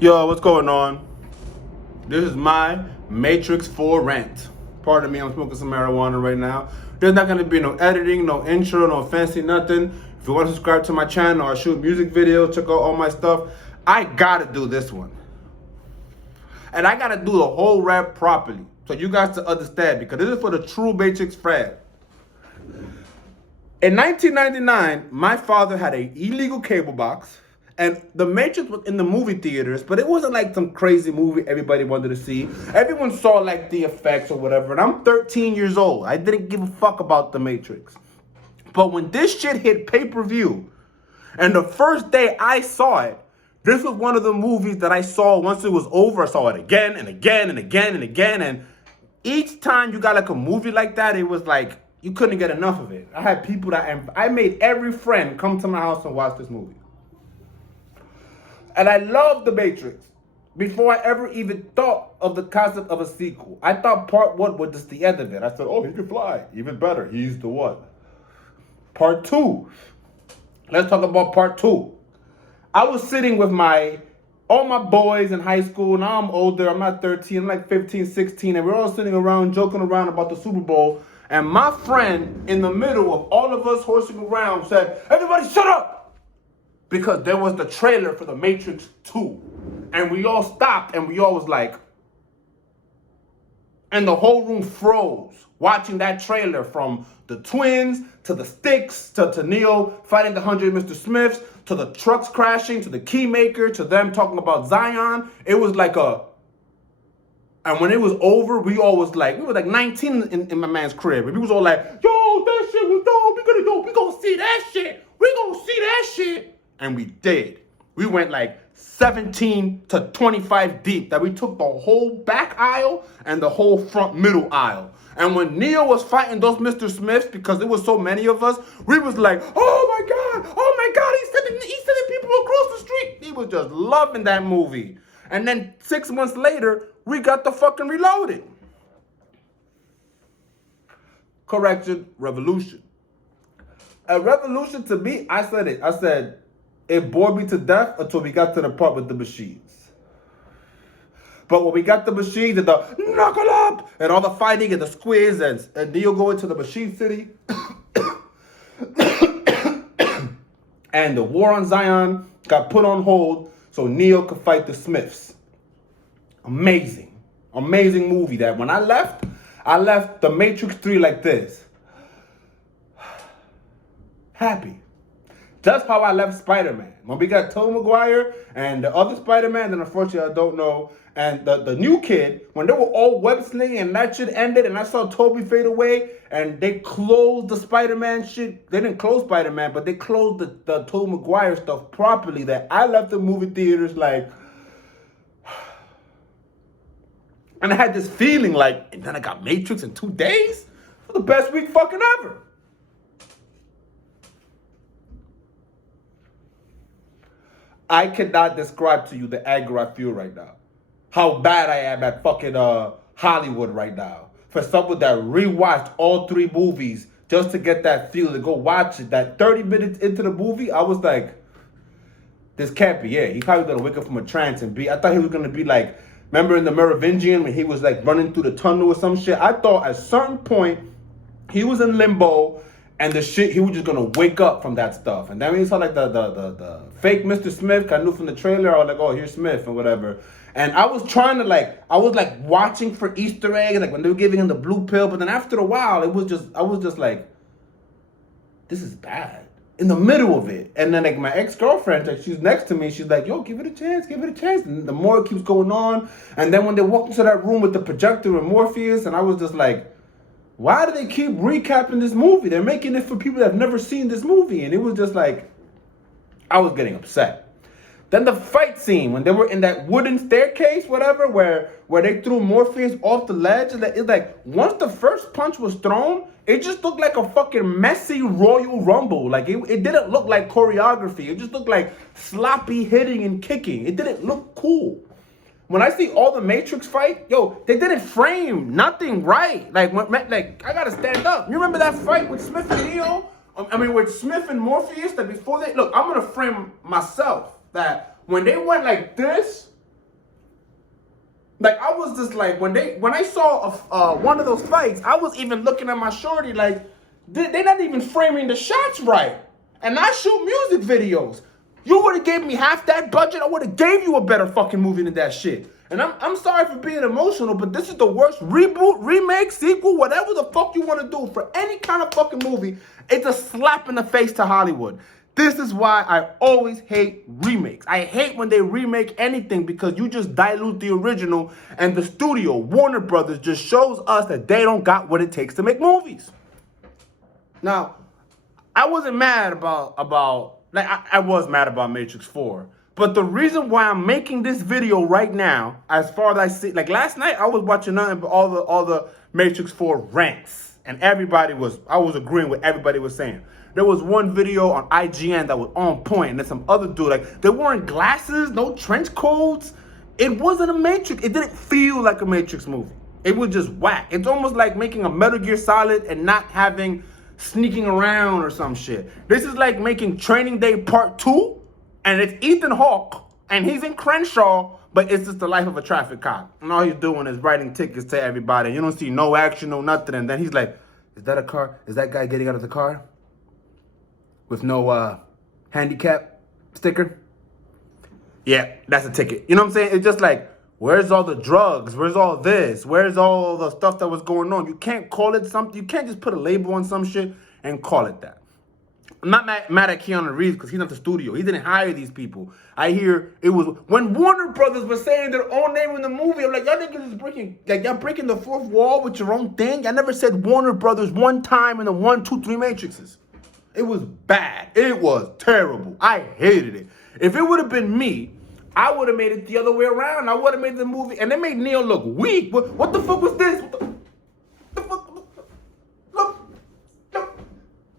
Yo, what's going on? This is my Matrix 4 rant. Pardon me, I'm smoking some marijuana right now. There's not gonna be no editing, no intro, no fancy nothing. If you want to subscribe to my channel or shoot music videos, check out all my stuff. I gotta do this one. And I gotta do the whole rap properly. So you guys to understand, because this is for the true Matrix fan. In 1999, my father had an illegal cable box. And The Matrix was in the movie theaters, but it wasn't like some crazy movie everybody wanted to see. Everyone saw like the effects or whatever. And I'm 13 years old. I didn't give a fuck about The Matrix. But when this shit hit pay-per-view, and the first day I saw it, this was one of the movies that I saw once it was over. I saw it again and again and again and again. And each time you got like a movie like that, it was like you couldn't get enough of it. I had people I made every friend come to my house and watch this movie. And I loved The Matrix before I ever even thought of the concept of a sequel. I thought part one was just the end of it. I said, oh, he can fly. Even better, he's the one. Part two. Let's talk about part two. I was sitting with all my boys in high school. Now I'm older. I'm not 13. I'm like 15, 16. And we're all sitting around, joking around about the Super Bowl. And my friend, in the middle of all of us horsing around, said, everybody shut up! Because there was the trailer for The Matrix 2. And we all stopped and we all was like, and the whole room froze watching that trailer, from the twins to the sticks to Neo fighting the 100 Mr. Smiths to the trucks crashing to the keymaker to them talking about Zion. It was like and when it was over, we were like 19 in my man's crib. And we was all like, yo, that shit was dope. We gonna see that shit. We gonna see that shit. And we did. We went like 17 to 25 deep, that we took the whole back aisle and the whole front middle aisle. And when Neo was fighting those Mr. Smiths, because there was so many of us, we was like, oh my God, he's sending people across the street. He was just loving that movie. And then 6 months later, we got the fucking Reloaded. Correction, Revolution. A revolution to me, I said, it bored me to death until we got to the part with the machines. But when we got the machines and the knuckle up and all the fighting and the squids and Neo going to the machine city and the war on Zion got put on hold so Neo could fight the Smiths. Amazing. Amazing movie. That when I left The Matrix 3 like this. Happy. That's how I left Spider-Man. When we got Tobey Maguire and the other Spider-Man, then unfortunately I don't know, and the new kid, when they were all web slinging and that shit ended and I saw Tobey fade away and they closed the Spider-Man shit. They didn't close Spider-Man, but they closed the Tobey Maguire stuff properly, that I left the movie theaters like, and I had this feeling like, and then I got Matrix in 2 days? For the best week fucking ever. I cannot describe to you the anger I feel right now. How bad I am at fucking Hollywood right now. For someone that rewatched all 3 movies just to get that feel, to go watch it. That 30 minutes into the movie, I was like, this can't be it. He's probably gonna wake up from a trance and I thought he was gonna be like, remember in the Merovingian when he was like running through the tunnel or some shit? I thought at a certain point, he was in limbo and the shit, he was just gonna wake up from that stuff. And then when he saw like the fake Mr. Smith, I knew from the trailer, I was like, oh, here's Smith and whatever. And I was trying to I was watching for Easter eggs, like when they were giving him the blue pill. But then after a while, I was just like, this is bad. In the middle of it. And then like my ex-girlfriend, like she's next to me, she's like, yo, give it a chance. And the more it keeps going on. And then when they walked into that room with the projector and Morpheus, and I was just like, why do they keep recapping this movie? They're making it for people that have never seen this movie. And it was just like, I was getting upset. Then the fight scene, when they were in that wooden staircase, whatever, where they threw Morpheus off the ledge. It's like, once the first punch was thrown, it just looked like a fucking messy Royal Rumble. Like, it didn't look like choreography. It just looked like sloppy hitting and kicking. It didn't look cool. When I see all the Matrix fight, yo, they didn't frame nothing right. Like I gotta stand up. You remember that fight with Smith and Neo? With Smith and Morpheus, that before look, I'm gonna frame myself that when they went like this, Like I was just like when I saw one of those fights, I was even looking at my shorty like they're not even framing the shots right. And I shoot music videos. You would have gave me half that budget, I would have gave you a better fucking movie than that shit. And I'm sorry for being emotional, but this is the worst reboot, remake, sequel, whatever the fuck you want to do for any kind of fucking movie. It's a slap in the face to Hollywood. This is why I always hate remakes. I hate when they remake anything because you just dilute the original and the studio, Warner Brothers, just shows us that they don't got what it takes to make movies. Now, I wasn't mad about I was mad about Matrix 4. But the reason why I'm making this video right now, as far as I see, like last night I was watching nothing but all the Matrix 4 rants. And I was agreeing with everybody was saying. There was one video on IGN that was on point, and then some other dude, like, they weren't glasses, no trench coats. It wasn't a Matrix. It didn't feel like a Matrix movie. It was just whack. It's almost like making a Metal Gear Solid and not having sneaking around or some shit. This is like making Training Day Part 2, and it's Ethan Hawke, and he's in Crenshaw, but it's just the life of a traffic cop. And all he's doing is writing tickets to everybody. You don't see no action, no nothing. And then he's like, is that a car? Is that guy getting out of the car with no handicap sticker? Yeah, that's a ticket. You know what I'm saying? It's just like, where's all the drugs? Where's all this? Where's all the stuff that was going on? You can't call it something. You can't just put a label on some shit and call it that. I'm not mad at Keanu Reeves because he's not the studio. He didn't hire these people. I hear it was when Warner Brothers was saying their own name in the movie. I'm like, y'all niggas is breaking, like y'all breaking the fourth wall with your own thing. I never said Warner Brothers one time in the 1, 2, 3 Matrixes. It was bad. It was terrible. I hated it. If it would have been me, I would have made it the other way around. I would have made the movie, and they made Neo look weak. What the fuck was this? What the fuck?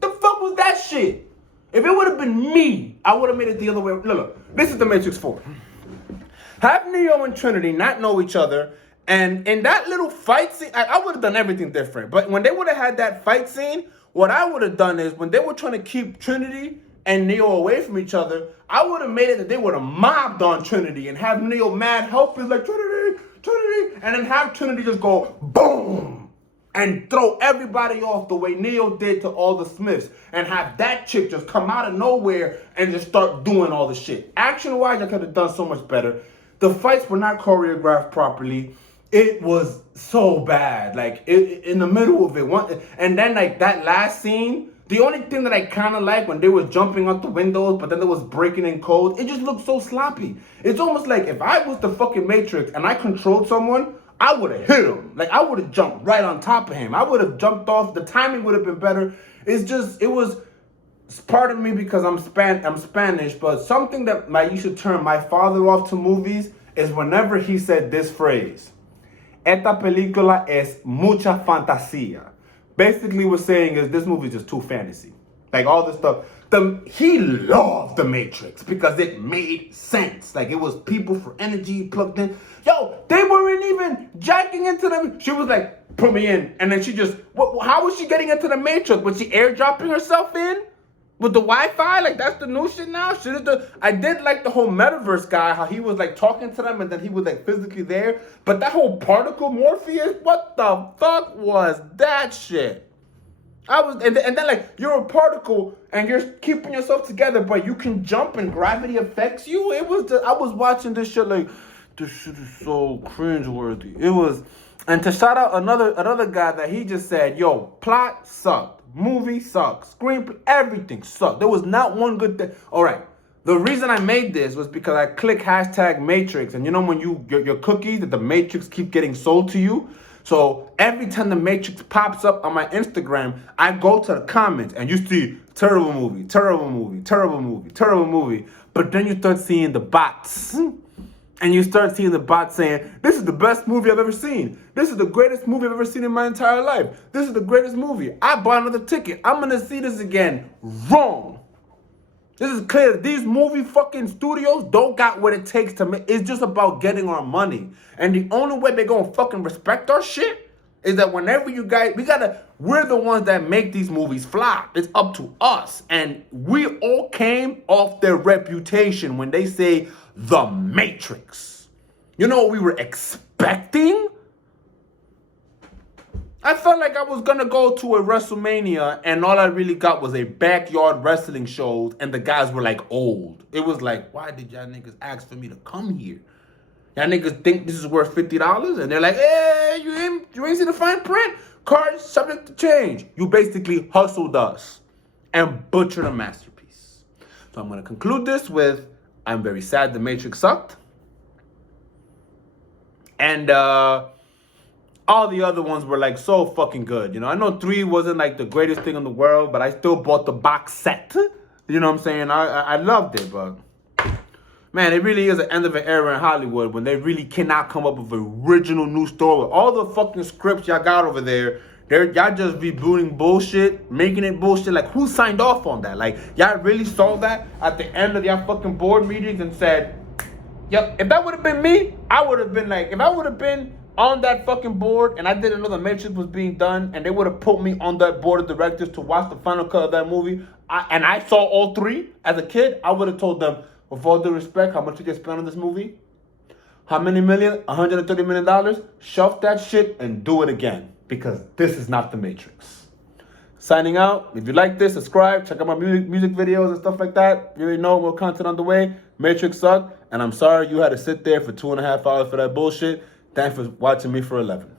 The fuck was that shit? If it would have been me, I would have made it the other way. Look, this is the Matrix 4. Have Neo and Trinity not know each other, and in that little fight scene, I would have done everything different. But when they would have had that fight scene, what I would have done is when they were trying to keep Trinity and Neo away from each other, I would have made it that they would have mobbed on Trinity and have Neo mad helpers like Trinity, and then have Trinity just go boom and throw everybody off the way Neo did to all the Smiths, and have that chick just come out of nowhere and just start doing all the shit. Action-wise, I could have done so much better. The fights were not choreographed properly. It was so bad. Like in the middle of it, and then like that last scene. The only thing that I kind of like when they were jumping out the windows, but then there was breaking in code, it just looked so sloppy. It's almost like if I was the fucking Matrix and I controlled someone, I would have hit him. Like I would have jumped right on top of him. I would have jumped off. The timing would have been better. It was, pardon me because I'm Spanish, but something that used to turn my father off to movies is whenever he said this phrase, "Esta película es mucha fantasía." Basically what's saying is this movie is just too fantasy. Like all this stuff. He loved The Matrix because it made sense. Like it was people for energy plugged in. Yo, they weren't even jacking into them. She was like, put me in. And then she just, how was she getting into the Matrix? Was she airdropping herself in? With the Wi-Fi? Like that's the new shit now? I did like the whole metaverse guy, how he was like talking to them and then he was like physically there. But that whole particle Morpheus, what the fuck was that shit? And then like you're a particle and you're keeping yourself together, but you can jump and gravity affects you. I was watching this shit like, this shit is so cringeworthy. It was, and to shout out another guy that he just said, yo, plot sucked, movie sucks, screenplay, everything sucked. There was not one good thing. All right, the reason I made this was because I click #Matrix, and you know when your cookies that the Matrix keep getting sold to you. So every time the Matrix pops up on my Instagram, I go to the comments and you see terrible movie, terrible movie, terrible movie, terrible movie. But then you start seeing the bots. And you start seeing the bots saying, this is the best movie I've ever seen. This is the greatest movie I've ever seen in my entire life. This is the greatest movie. I bought another ticket. I'm going to see this again. Wrong. This is clear. These movie fucking studios don't got what it takes to make. It's just about getting our money. And the only way they're going to fucking respect our shit is that whenever you guys, we're the ones that make these movies flop. It's up to us. And we all came off their reputation when they say The Matrix. You know what we were expecting? I felt like I was gonna go to a WrestleMania and all I really got was a backyard wrestling show and the guys were like old. It was like, why did y'all niggas ask for me to come here? Y'all niggas think this is worth $50 and they're like, hey, you ain't see the fine print? Cards subject to change. You basically hustled us and butchered a masterpiece. So I'm gonna conclude this with, I'm very sad The Matrix sucked. And all the other ones were like so fucking good. You know, I know 3 wasn't like the greatest thing in the world, but I still bought the box set. You know what I'm saying? I loved it, but man, it really is the end of an era in Hollywood when they really cannot come up with an original new story. All the fucking scripts y'all got over there, y'all just rebooting bullshit, making it bullshit. Like, who signed off on that? Like, y'all really saw that at the end of y'all fucking board meetings and said, yep, if that would have been me, I would have been like, if I would have been on that fucking board and I didn't know the Matrix was being done and they would have put me on that board of directors to watch the final cut of that movie, and I saw all 3 as a kid, I would have told them, with all due respect, how much you get spent on this movie? How many million? $130 million? Shelf that shit and do it again. Because this is not The Matrix. Signing out. If you like this, subscribe. Check out my music videos and stuff like that. You already know more content on the way. Matrix sucked. And I'm sorry you had to sit there for 2.5 hours for that bullshit. Thanks for watching me for 11.